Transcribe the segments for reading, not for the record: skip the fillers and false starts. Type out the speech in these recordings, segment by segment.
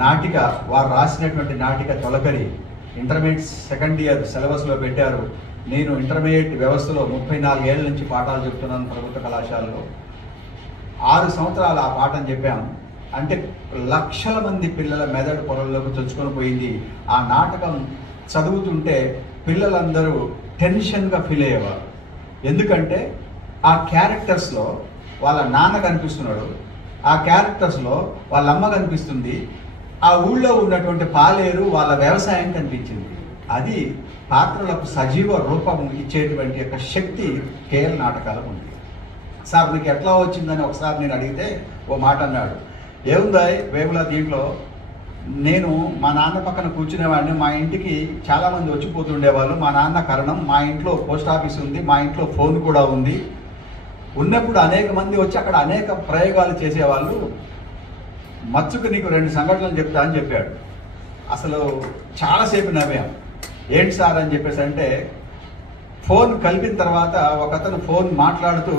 నాటిక, వారు రాసినటువంటి నాటిక తొలకరి ఇంటర్మీడియట్ సెకండ్ ఇయర్ సిలబస్లో పెట్టారు. నేను ఇంటర్మీడియట్ వ్యవస్థలో 34 ఏళ్ళ నుంచి పాఠాలు చెప్తున్నాను ప్రభుత్వ కళాశాలలో. 6 సంవత్సరాలు ఆ పాఠం చెప్పాము. అంటే లక్షల మంది పిల్లల మెదడు పొరల్లోకి చొచ్చుకొని పోయింది. ఆ నాటకం చదువుతుంటే పిల్లలందరూ టెన్షన్గా ఫీల్ అయ్యేవారు. ఎందుకంటే ఆ క్యారెక్టర్స్లో వాళ్ళ నాన్న కనిపిస్తున్నాడు, ఆ క్యారెక్టర్స్లో వాళ్ళ అమ్మ కనిపిస్తుంది, ఆ ఊళ్ళో ఉన్నటువంటి పాలేరు వాళ్ళ వ్యవసాయం కనిపించింది. అది పాత్రలకు సజీవ రూపం ఇచ్చేటువంటి యొక్క శక్తి కేఎల్ నాటకాలకు ఉంది. సార్ మీకు ఎట్లా వచ్చిందని ఒకసారి నేను అడిగితే ఓ మాట అన్నాడు, ఏముందా వేముల దీంట్లో నేను మా నాన్న పక్కన కూర్చునేవాడిని, మా ఇంటికి చాలామంది వచ్చిపోతుండేవాళ్ళు, మా నాన్న కారణం, మా ఇంట్లో పోస్ట్ ఆఫీస్ ఉంది, మా ఇంట్లో ఫోన్ కూడా ఉంది, ఉన్నప్పుడు అనేక మంది వచ్చి అక్కడ అనేక ప్రయోగాలు చేసేవాళ్ళు, మచ్చుకు నీకు 2 సంఘటనలు చెప్తా అని చెప్పాడు. అసలు చాలాసేపు నవ్వాం. ఏంటి సార్ అని చెప్పేసి అంటే, ఫోన్ కలిపిన తర్వాత ఒక అతను ఫోన్ మాట్లాడుతూ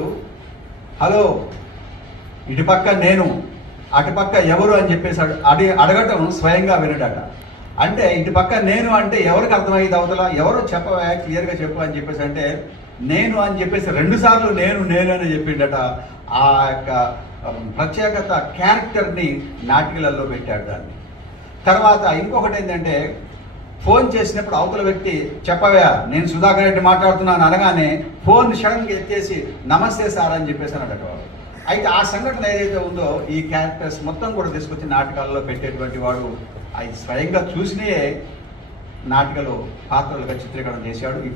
హలో ఇటుపక్క నేను అటుపక్క ఎవరు అని చెప్పేసి అడగటం స్వయంగా వినడట. అంటే ఇటుపక్క నేను అంటే ఎవరికి అర్థమయ్యేది, అవతల ఎవరో చెప్పవా క్లియర్గా చెప్పు అని చెప్పేసి అంటే నేను అని చెప్పేసి 2 సార్లు నేను అని చెప్పిండట. ఆ యొక్క ప్రత్యేకత క్యారెక్టర్ని నాటికలలో పెట్టాడు దాన్ని. తర్వాత ఇంకొకటి ఏంటంటే, ఫోన్ చేసినప్పుడు అవతల వ్యక్తి చెప్పవా నేను సుధాకర్ రెడ్డి మాట్లాడుతున్నాను అనగానే ఫోన్ సడన్గా ఎత్తేసి నమస్తే సార్ అని చెప్పేసి అన్నట్టు వాడు. అయితే ఆ సంఘటన ఏదైతే ఉందో ఈ క్యారెక్టర్స్ మొత్తం కూడా తీసుకొచ్చి నాటకాలలో పెట్టేటువంటి వాడు అది స్వయంగా చూసినే నాటికలో పాత్రలుగా చిత్రీకరణ చేశాడు. ఇప్పుడు